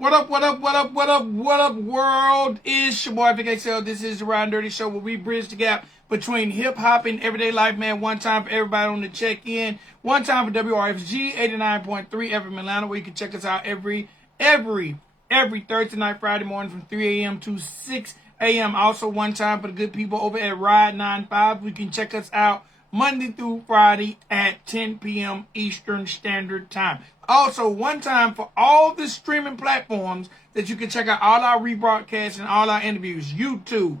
What up, what up, what up, what up, what up, world? It's your boy, Vic XL. This is the Ride and Dirty Show where we bridge the gap between hip-hop and everyday life, man. One time for everybody on the check-in. One time for WRFG 89.3 FM Atlanta, where you can check us out every Thursday night, Friday morning from 3 a.m. to 6 a.m. Also, one time for the good people over at Ride 95. We can check us out Monday through Friday at 10 p.m. Eastern Standard Time. Also, one time for all the streaming platforms that you can check out all our rebroadcasts and all our interviews. YouTube,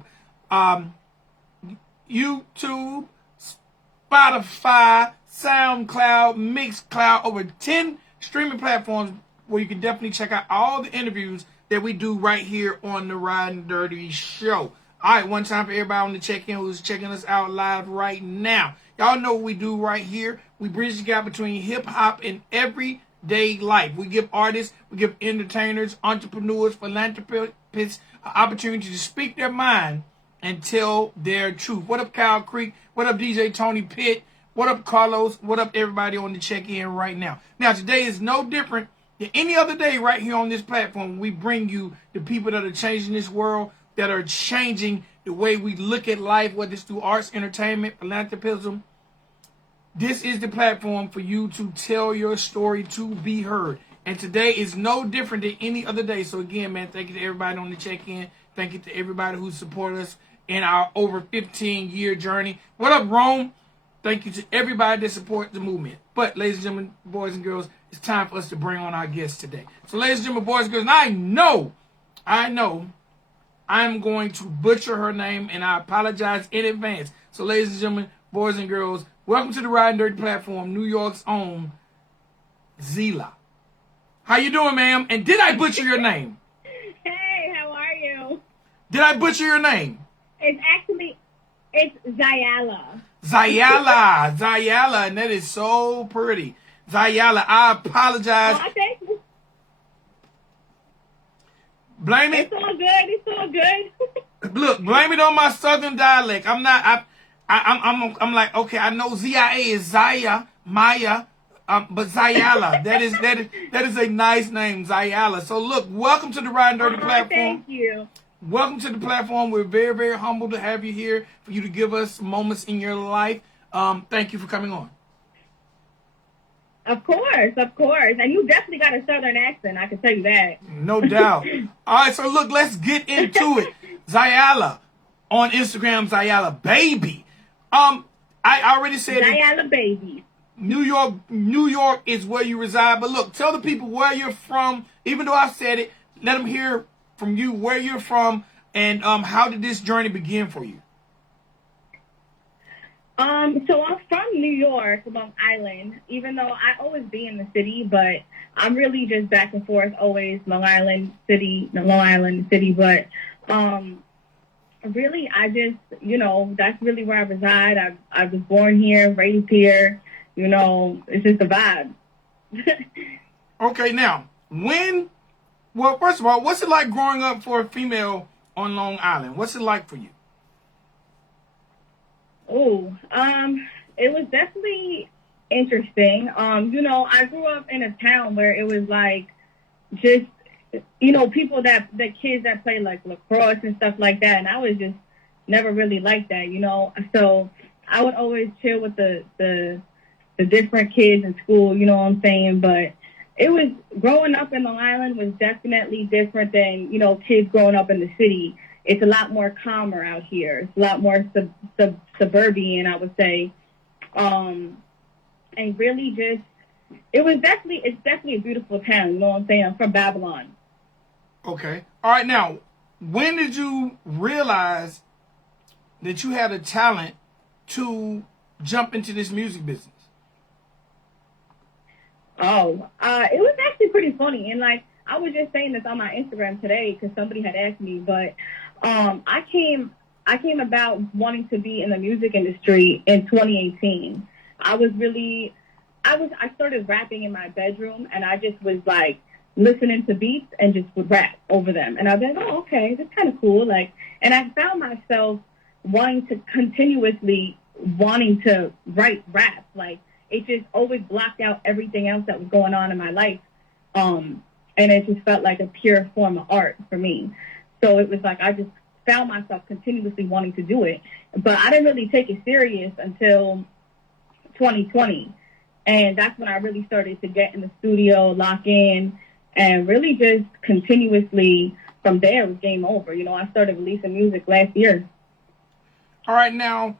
Spotify, SoundCloud, Mixcloud, over 10 streaming platforms where you can definitely check out all the interviews that we do right here on the Ride and Dirty Show. All right, one time for everybody on the check-in who's checking us out live right now. Y'all know what we do right here. We bridge the gap between hip-hop and everyday life. We give artists, we give entertainers, entrepreneurs, philanthropists an opportunity to speak their mind and tell their truth. What up, Kyle Creek? What up, DJ Tony Pitt? What up, Carlos? What up, everybody on the check-in right now? Now, today is no different than any other day right here on this platform. We bring you the people that are changing this world, that are changing the way we look at life, whether it's through arts, entertainment, philanthropism. This is the platform for you to tell your story, to be heard. And today is no different than any other day. So again, man, thank you to everybody on the check-in. Thank you to everybody who supported us in our over 15-year journey. What up, Rome? Thank you to everybody that supports the movement. But, ladies and gentlemen, boys and girls, it's time for us to bring on our guests today. So, ladies and gentlemen, boys and girls, and I know I'm going to butcher her name, and I apologize in advance. So, ladies and gentlemen, boys and girls, welcome to the Ride and Dirty platform, New York's own Ziala. How you doing, ma'am? And did I butcher your name? Hey, how are you? Did I butcher your name? It's Ziala. Ziala, and that is so pretty. Ziala, I apologize. Well, thank you. Blame it. It's all good. Look, blame it on my southern dialect. I'm like, okay, I know ZIA is Zaya, Maya, but Ziala, that is a nice name, Ziala. So look, welcome to the Ride and Dirty platform. Thank you. Welcome to the platform. We're very, very humbled to have you here, for you to give us moments in your life. Thank you for coming on. Of course. And you definitely got a southern accent, I can tell you that. No doubt. All right, so look, let's get into it. Ziala, on Instagram, Ziala Baby. I already said Ziala Baby. New York is where you reside. But look, tell the people where you're from. Even though I said it, let them hear from you where you're from and how did this journey begin for you? So I'm from New York, Long Island, even though I always be in the city, but I'm really just back and forth, always Long Island City. But really, I just, that's really where I reside. I was born here, raised here, it's just a vibe. Okay, now, first of all, what's it like growing up for a female on Long Island? What's it like for you? Oh, it was definitely interesting. I grew up in a town where it was like just, people the kids that play like lacrosse and stuff like that. And I was just never really like that, So I would always chill with the different kids in school, you know what I'm saying? But it was, growing up in Long Island was definitely different than, kids growing up in the city. It's a lot more calmer out here. It's a lot more suburban, I would say. And really just, it's definitely a beautiful town, you know what I'm saying? I'm from Babylon. Okay. All right, now, when did you realize that you had a talent to jump into this music business? Oh, it was actually pretty funny. And I was just saying this on my Instagram today because somebody had asked me, but I came about wanting to be in the music industry in 2018. I started rapping in my bedroom, and I just was listening to beats and just would rap over them. And I was like, oh, okay, that's kind of cool. And I found myself continuously wanting to write rap. It just always blocked out everything else that was going on in my life. And and it just felt like a pure form of art for me. So it was like I just found myself continuously wanting to do it. But I didn't really take it serious until 2020. And that's when I really started to get in the studio, lock in, and really just continuously from there it was game over. You know, I started releasing music last year. All right, now,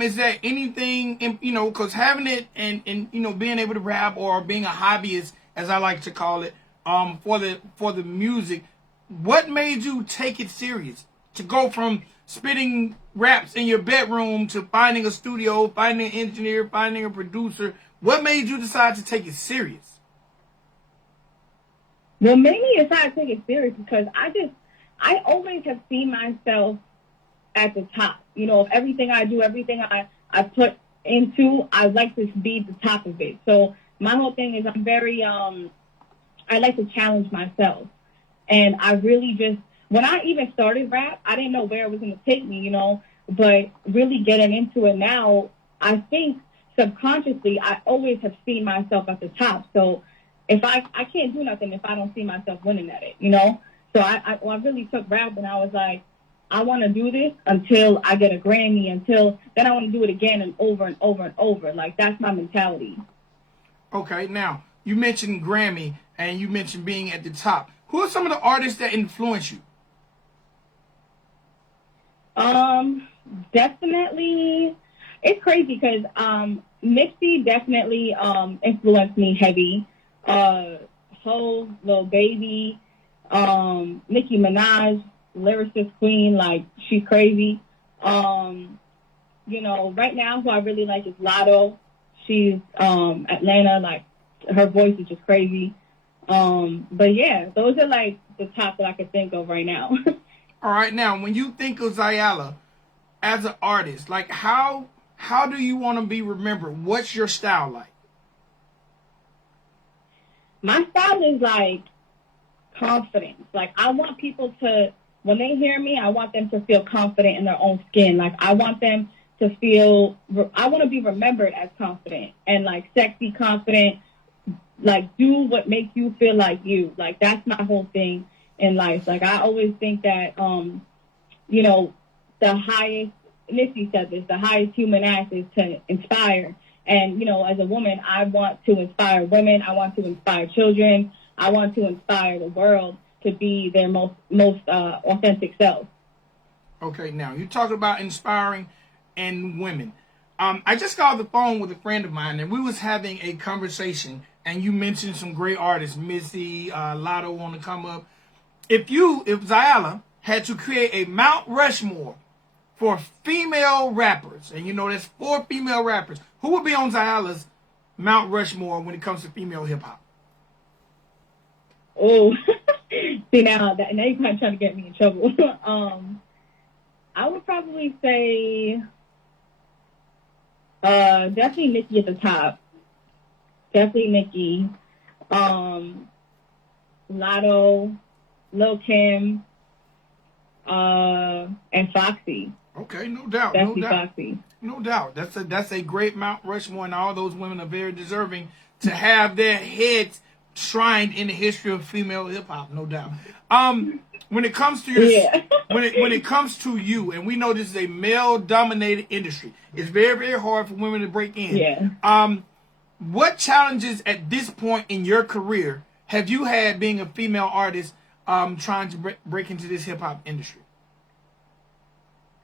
is there anything, you know, because having it and, you know, being able to rap or being a hobbyist, as I like to call it, for the music, what made you take it serious? To go from spitting raps in your bedroom to finding a studio, finding an engineer, finding a producer, what made you decide to take it serious? Well, mainly it's how I take it serious because I always have seen myself at the top. You know, of everything I do, everything I put into, I like to be the top of it. So my whole thing is I'm very, I like to challenge myself. And I really just, when I even started rap, I didn't know where it was going to take me, you know, but really getting into it now, I think subconsciously I always have seen myself at the top. So if I can't do nothing if I don't see myself winning at it, you know? So I really took rap and I was like, I want to do this until I get a Grammy, then I want to do it again and over and over and over. Like, that's my mentality. Okay, now, you mentioned Grammy and you mentioned being at the top. Who are some of the artists that influence you? Definitely, it's crazy because Nipsey definitely influenced me heavy. Ho, Lil Baby, Nicki Minaj, lyricist queen, like she's crazy. You know, right now who I really like is Lotto. She's Atlanta, like her voice is just crazy. But yeah, those are like the top that I could think of right now. All right, now when you think of Ziala as an artist, like how do you want to be remembered? What's your style like? My style is like confidence. Like I want people to, when they hear me, I want them to feel confident in their own skin. Like I want them to feel, I want to be remembered as confident and like sexy confident. Like do what makes you feel like you. Like that's my whole thing in life. Like I always think that, you know, the highest, Missy said this, the highest human act is to inspire. And, you know, as a woman, I want to inspire women. I want to inspire children. I want to inspire the world to be their most authentic self. Okay, now you talk about inspiring and women. I just got off the phone with a friend of mine, and we was having a conversation, and you mentioned some great artists, Missy, Lotto on the come up. If Ziala had to create a Mount Rushmore for female rappers, and you know there's 4 female rappers, who would be on Ziala's Mount Rushmore when it comes to female hip hop? Oh, see now you're kind of trying to get me in trouble. I would probably say definitely Nicki at the top. Definitely Nicki. Lotto, Lil Kim, and Foxy. Okay, no doubt, Definitely no doubt, Foxy. no doubt. That's a great Mount Rushmore, and all those women are very deserving to have their heads shrined in the history of female hip hop, no doubt. When it comes to when it comes to you, and we know this is a male dominated industry, it's very, very hard for women to break in. Yeah. What challenges at this point in your career have you had being a female artist trying to break into this hip hop industry?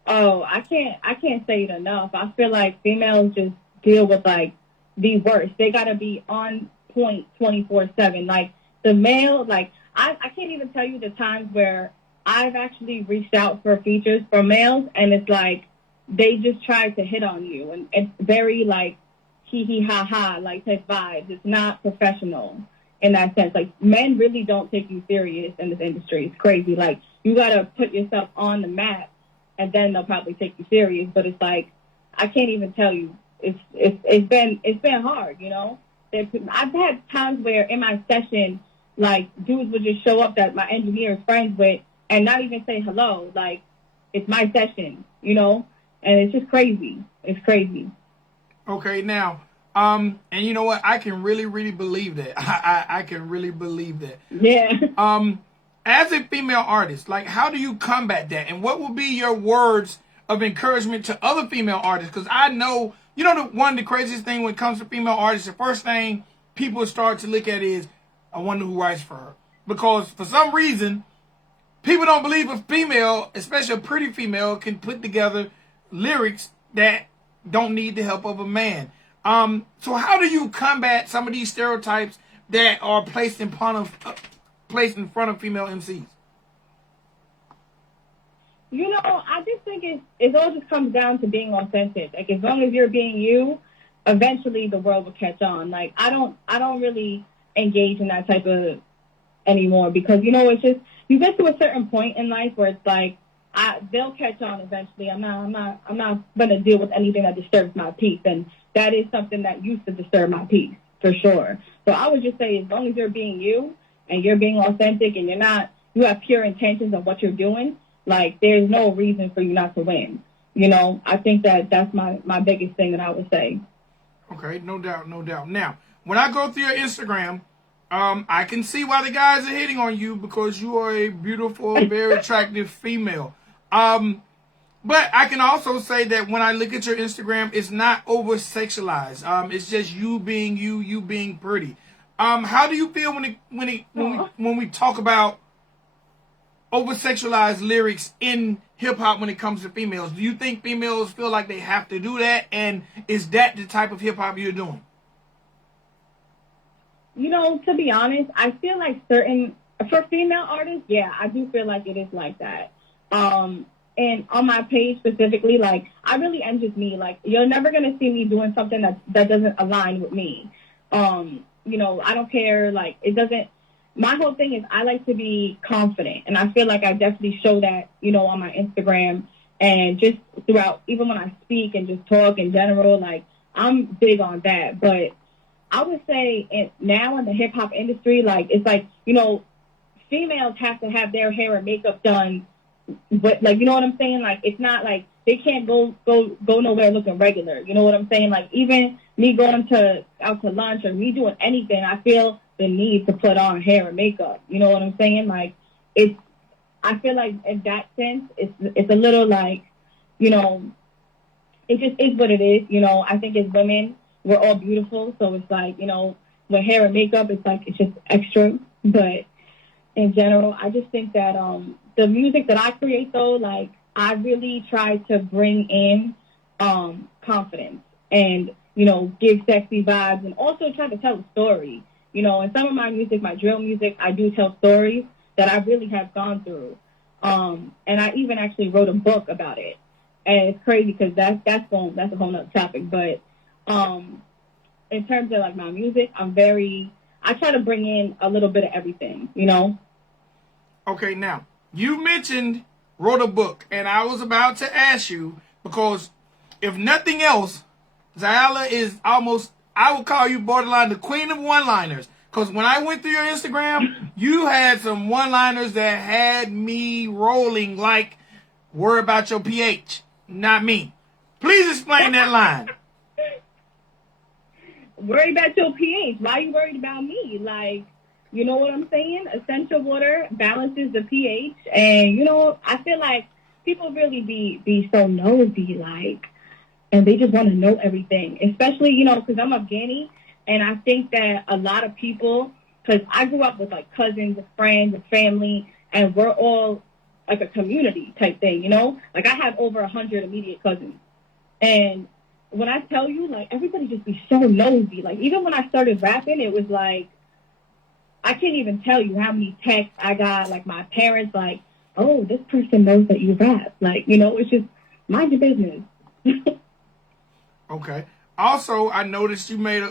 Oh, I can't say it enough. I feel like females just deal with like the worst. They gotta be on point 24/7. Like the male, like I can't even tell you the times where I've actually reached out for features for males, and it's like they just try to hit on you, and it's very like hee hee ha ha like type vibes. It's not professional in that sense. Like men really don't take you serious in this industry. It's crazy. Like you gotta put yourself on the map, and then they'll probably take you serious. But it's like I can't even tell you. It's been hard, you know. I've had times where in my session, like dudes would just show up that my engineer is friends with and not even say hello. Like it's my session, you know, and it's just crazy. It's crazy. Okay, now And you know what? I can really believe that. I can really believe that. Yeah. As a female artist, like, how do you combat that? And what will be your words of encouragement to other female artists? Because I know, one of the craziest thing when it comes to female artists, the first thing people start to look at is, I wonder who writes for her. Because for some reason, people don't believe a female, especially a pretty female, can put together lyrics that don't need the help of a man. So how do you combat some of these stereotypes that are placed in front of female MCs? I just think it all just comes down to being authentic. Like, as long as you're being you, eventually the world will catch on. Like, I don't really engage in that type of anymore, because it's just, you get to a certain point in life where it's like, they'll catch on eventually. I'm not gonna deal with anything that disturbs my peace, and that is something that used to disturb my peace for sure. So I would just say, as long as you're being you and you're being authentic and you have pure intentions of what you're doing, like, there's no reason for you not to win. I think that's my biggest thing that I would say. Okay, no doubt. Now, when I go through your Instagram, I can see why the guys are hitting on you, because you are a beautiful, very attractive female. But I can also say that when I look at your Instagram, it's not oversexualized. It's just you being you being pretty. How do you feel when we talk about oversexualized lyrics in hip hop when it comes to females? Do you think females feel like they have to do that? And is that the type of hip hop you're doing? To be honest, I feel like for female artists, yeah, I do feel like it is like that. And on my page specifically, like, I really am just me. Like, you're never going to see me doing something that doesn't align with me. I don't care. Like, my whole thing is I like to be confident. And I feel like I definitely show that, on my Instagram and just throughout, even when I speak and just talk in general, like, I'm big on that. But I would say now in the hip hop industry, like, it's like, females have to have their hair and makeup done. But, like, you know what I'm saying? Like, it's not like they can't go nowhere looking regular. You know what I'm saying? Like, even me going out to lunch or me doing anything, I feel the need to put on hair and makeup. You know what I'm saying? Like, I feel like in that sense, it's a little like, it just is what it is. I think as women, we're all beautiful. So it's like, with hair and makeup, it's just extra. But in general, I just think that, the music that I create, though, like, I really try to bring in confidence and, give sexy vibes, and also try to tell a story. In some of my music, my drill music, I do tell stories that I really have gone through. And I even actually wrote a book about it. And it's crazy because that's a whole nother topic. But in terms of, like, my music, I try to bring in a little bit of everything, Okay, now, you mentioned wrote a book, and I was about to ask you, because if nothing else, Ziala is almost, I would call you borderline the queen of one-liners. Because when I went through your Instagram, you had some one-liners that had me rolling like, worry about your pH, not me. Please explain that line. Worry about your pH. Why are you worried about me? Like, you know what I'm saying? Essential water balances the pH. And, I feel like people really be so nosy, like, and they just want to know everything. Especially, because I'm Afghani, and I think that a lot of people, because I grew up with, like, cousins, friends, and family, and we're all, like, a community type thing, Like, I have over 100 immediate cousins. And when I tell you, like, everybody just be so nosy. Like, even when I started rapping, it was like, I can't even tell you how many texts I got, like, my parents, like, oh, this person knows that you rap. Like, it's just mind your business. Okay. Also, I noticed you made,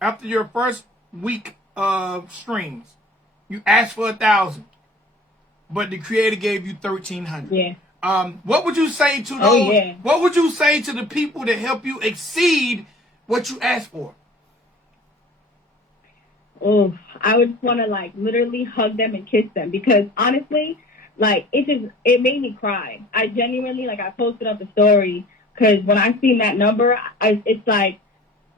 after your first week of streams, you asked for 1,000, but the creator gave you 1,300. Yeah. What would you say to those? Oh, yeah. What would you say to the people that help you exceed what you asked for? Oh, I would just want to, like, literally hug them and kiss them, because honestly, like, it made me cry. I genuinely, like, I posted up a story because when I seen that number, it's like,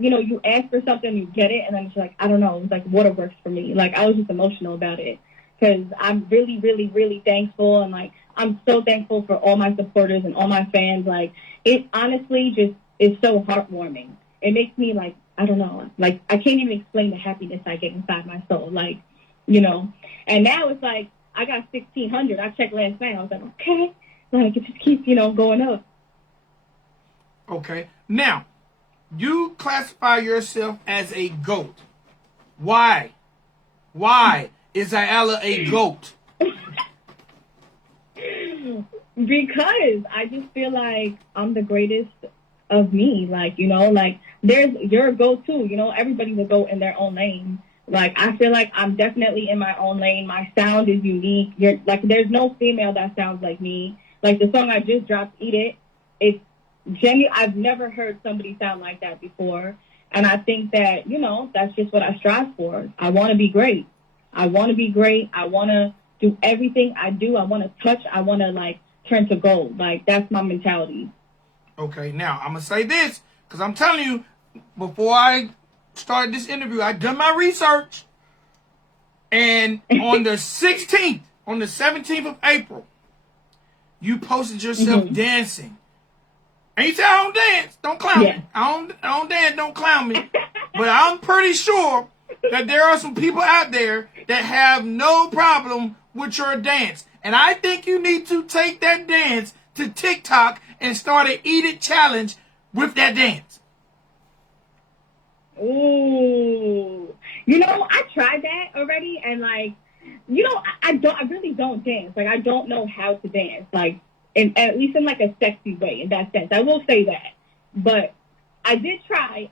you ask for something, you get it, and then it's like, I don't know, it's like waterworks for me. Like, I was just emotional about it because I'm really, really, really thankful, and like, I'm so thankful for all my supporters and all my fans. Like, it honestly just is so heartwarming. It makes me like, I don't know, like, I can't even explain the happiness I get inside my soul. Like, and now it's like, I got 1,600. I checked last night. I was like, okay, like, it just keeps, going up. Okay. Now, you classify yourself as a GOAT. Why? Why is Ziala a GOAT? Because I just feel like I'm the greatest of me. Like, like, you're a GOAT too. Everybody's a GOAT in their own lane. Like, I feel like I'm definitely in my own lane. My sound is unique. There's no female that sounds like me. Like, the song I just dropped, Eat It, it's genuine. I've never heard somebody sound like that before. And I think that, that's just what I strive for. I want to be great. I want to be great. I want to do everything I do. I want to touch. I want to, like, turn to gold. Like, that's my mentality. Okay, now, I'm going to say this, because I'm telling you, before I started this interview, I done my research, and on the 16th, on the 17th of April, you posted yourself dancing. And you say, I don't dance, don't clown me. I don't dance, don't clown me. But I'm pretty sure that there are some people out there that have no problem with your dance. And I think you need to take that dance to TikTok and start an Eat It challenge with that dance. Ooh. I tried that already, and like, I really don't dance. Like, I don't know how to dance. Like, at least in like a sexy way, in that sense. I will say that. But I did try,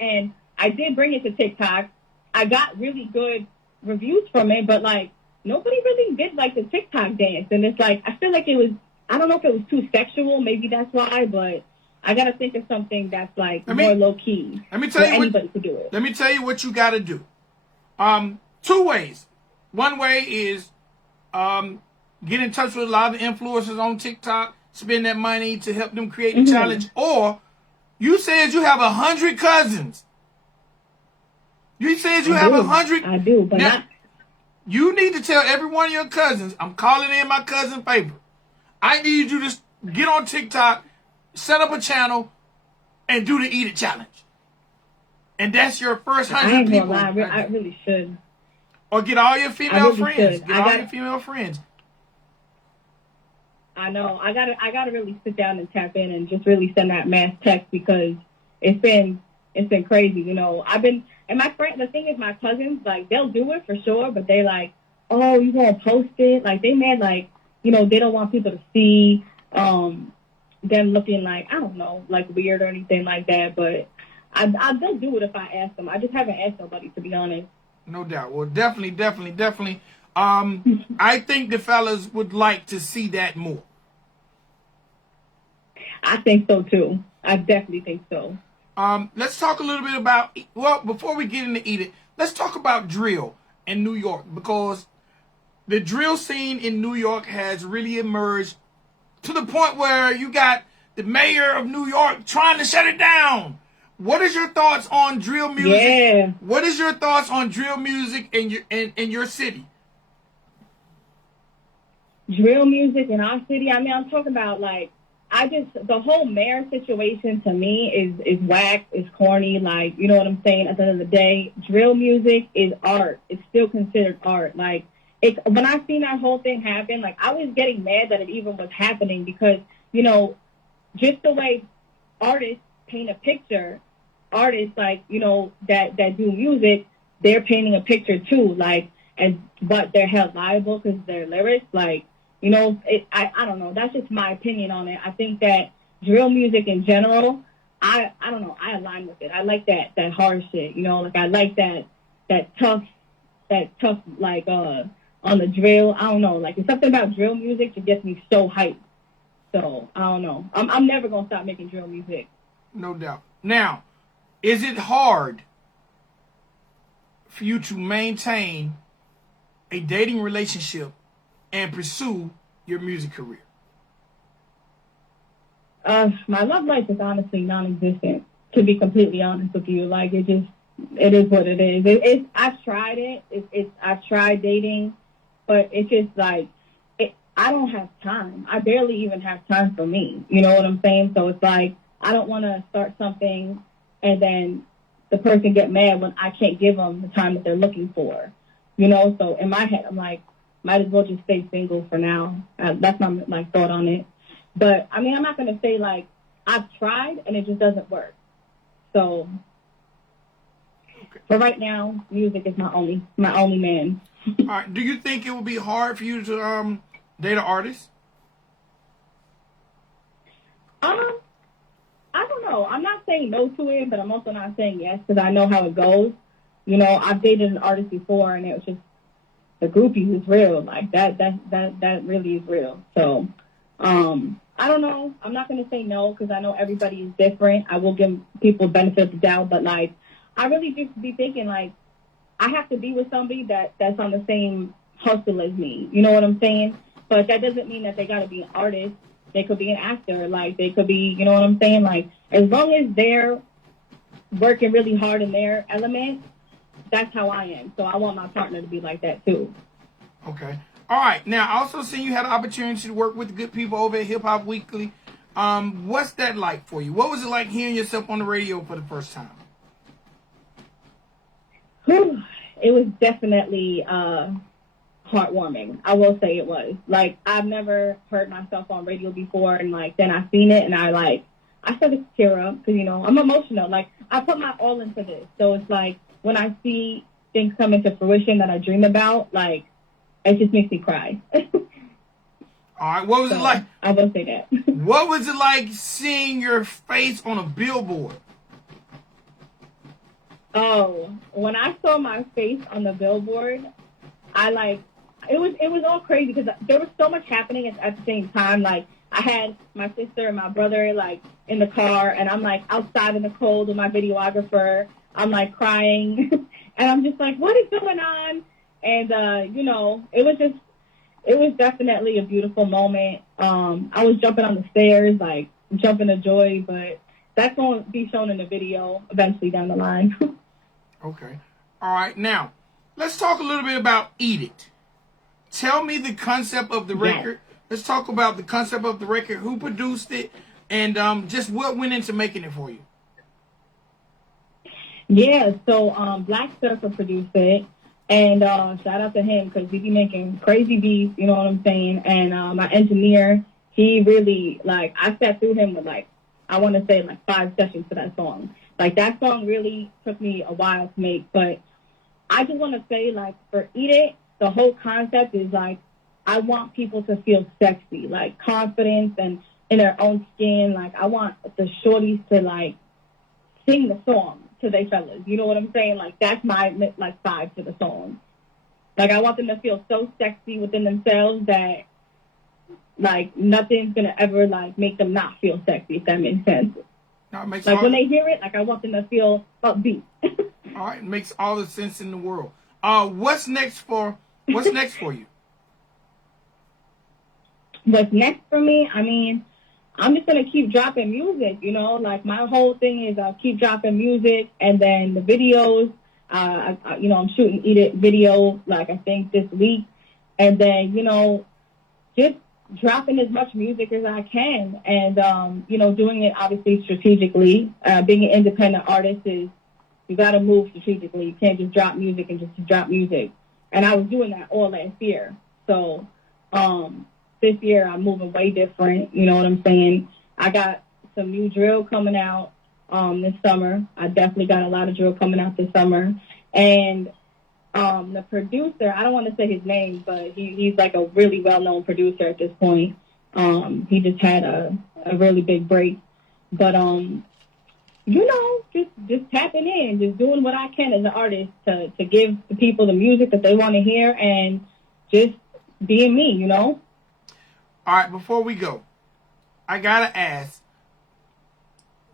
and I did bring it to TikTok. I got really good reviews from it, but like, nobody really did like the TikTok dance. And it's like, I feel like I don't know if it was too sexual, maybe that's why, but I gotta think of something that's like more low key. Let me tell you anybody could do it. Let me tell you what you gotta do. 2 ways. One way is get in touch with a lot of the influencers on TikTok, spend that money to help them create the challenge. Or you said you have 100 cousins. You said you have 100. I do, but now, you need to tell every one of your cousins, I'm calling in my cousin favor. I need you to get on TikTok, set up a channel, and do the Eat It challenge. And that's your first 100 people. I really should. Or get all your female friends. Should. Get all your female friends. I know. I gotta really sit down and tap in and just really send that mass text, because it's been crazy. And my friend, the thing is, my cousins, like, they'll do it for sure, but they like, oh, you gonna post it? Like, they mad, like, they don't want people to see them looking like, I don't know, like weird or anything like that. But they'll do it if I ask them. I just haven't asked nobody, to be honest. No doubt. Well, definitely. I think the fellas would like to see that more. I think so too. I definitely think so. Let's talk a little bit about, well, before we get into Eat It, let's talk about drill in New York, because the drill scene in New York has really emerged to the point where you got the mayor of New York trying to shut it down. What is your thoughts on drill music? Yeah. What is your thoughts on drill music in your city? Drill music in our city? I mean, I'm talking about, like, the whole mayor situation to me is whack, is corny, like, you know what I'm saying? At the end of the day, drill music is art. It's still considered art. Like, when I seen that whole thing happen, like, I was getting mad that it even was happening, because, just the way artists paint a picture, artists, like, that do music, they're painting a picture too, like, but they're held liable because their lyrics, like, I don't know. That's just my opinion on it. I think that drill music in general, I don't know. I align with it. I like that hard shit. Like, I like that tough, like, on the drill. I don't know. Like, it's something about drill music that gets me so hyped. So, I don't know. I'm never going to stop making drill music. No doubt. Now, is it hard for you to maintain a dating relationship and pursue your music career? My love life is honestly non-existent. To be completely honest with you, like it is what it is. I've tried it. I've tried dating, but it's just like I don't have time. I barely even have time for me. You know what I'm saying? So it's like I don't want to start something and then the person get mad when I can't give them the time that they're looking for. You know, so in my head, I'm like, might as well just stay single for now. That's my thought on it. But I mean, I'm not gonna say like I've tried and it just doesn't work. So, but right now, music is my only man. All right. Do you think it would be hard for you to date an artist? I don't know. I'm not saying no to it, but I'm also not saying yes because I know how it goes. You know, I've dated an artist before, and it was just the groupie is real. Like that really is real. So, I don't know. I'm not going to say no because I know everybody is different. I will give people benefit of the doubt, but like, I really just be thinking like, I have to be with somebody that's on the same hustle as me. You know what I'm saying? But that doesn't mean that they got to be an artist. They could be an actor. Like they could be, you know what I'm saying? Like as long as they're working really hard in their element, that's how I am. So I want my partner to be like that too. Okay. All right. Now, I also seen you had an opportunity to work with good people over at Hip Hop Weekly. What's that like for you? What was it like hearing yourself on the radio for the first time? It was definitely heartwarming. I will say it was. Like, I've never heard myself on radio before, and, like, then I seen it, and I started to tear up because, you know, I'm emotional. Like, I put my all into this. So it's like when I see things come into fruition that I dream about, like, it just makes me cry. All right. What was it like? I will say that. What was it like seeing your face on a billboard? Oh, when I saw my face on the billboard, it was all crazy because there was so much happening at the same time. Like, I had my sister and my brother, like, in the car, and I'm, like, outside in the cold with my videographer. I'm, like, crying, and I'm just like, what is going on? And, you know, it was definitely a beautiful moment. I was jumping on the stairs, like, jumping of joy, but that's going to be shown in the video eventually down the line. Okay. All right. Now, let's talk a little bit about Eat It. Tell me the concept of the record. Let's talk about the concept of the record, who produced it, and just what went into making it for you. Yeah, so Black Surfer produced it. And shout out to him because he be making crazy beats, you know what I'm saying? And my engineer, he really, like, I sat through him with, like, I want to say, like, 5 sessions for that song. Like, that song really took me a while to make. But I just want to say, like, for Eat It, the whole concept is, like, I want people to feel sexy, like, confidence and in their own skin. Like, I want the shorties to, like, sing the song to their fellas. You know what I'm saying? Like, that's my, like, vibe to the song. Like, I want them to feel so sexy within themselves that, like, nothing's going to ever, like, make them not feel sexy, if that makes sense. No, it makes like, when they hear it, like, I want them to feel upbeat. All right. It makes all the sense in the world. What's next for you? What's next for me? I mean, I'm just going to keep dropping music, you know? Like, my whole thing is I'll keep dropping music, and then the videos, you know, I'm shooting Eat It video, like, I think this week. And then, you know, just dropping as much music as I can and, you know, doing it, obviously, strategically. Being an independent artist is, you got to move strategically. You can't just drop music and just drop music. And I was doing that all last year. So, this year, I'm moving way different. You know what I'm saying? I got some new drill coming out this summer. I definitely got a lot of drill coming out this summer. And the producer, I don't want to say his name, but he's like a really well-known producer at this point. He just had a really big break. But, you know, just tapping in, just doing what I can as an artist to give the people the music that they want to hear and just being me, you know? All right, before we go, I gotta ask,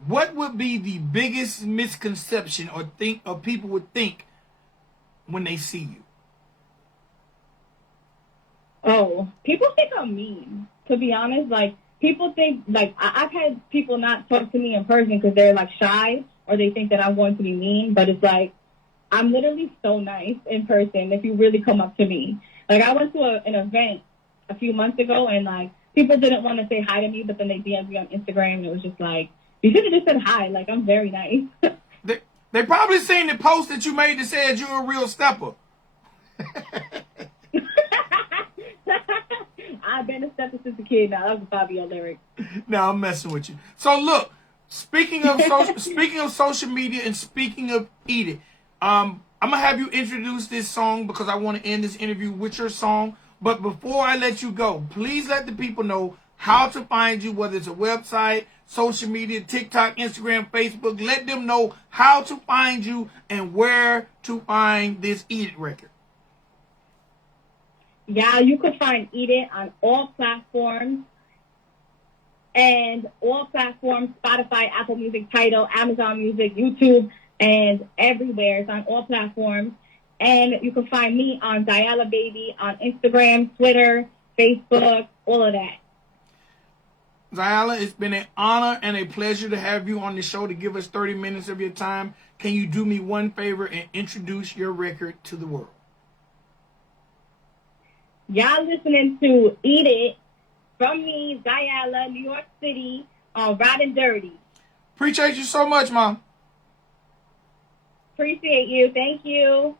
what would be the biggest misconception or people would think when they see you? Oh, people think I'm mean. To be honest, like, people think, like, I've had people not talk to me in person because they're, like, shy or they think that I'm going to be mean. But it's like, I'm literally so nice in person if you really come up to me. Like, I went to an event a few months ago, and, like, people didn't want to say hi to me, but then they DM'd me on Instagram, and it was just like, you should have just said hi. Like, I'm very nice. They probably seen the post that you made that said you're a real stepper. I've been a stepper since a kid. Now that was a Fabio lyric. No, I'm messing with you. So look, speaking of social media and speaking of Eat It, I'm gonna have you introduce this song because I want to end this interview with your song. But before I let you go, please let the people know how to find you, whether it's a website, social media, TikTok, Instagram, Facebook. Let them know how to find you and where to find this Eat It record. Yeah, you can find Eat It on all platforms. And all platforms, Spotify, Apple Music, Tidal, Amazon Music, YouTube, and everywhere. It's on all platforms. And you can find me on Ziala Baby on Instagram, Twitter, Facebook, all of that. Ziala, it's been an honor and a pleasure to have you on the show to give us 30 minutes of your time. Can you do me one favor and introduce your record to the world? Y'all listening to Eat It from me, Ziala, New York City, on Riding Dirty. Appreciate you so much, Mom. Appreciate you. Thank you.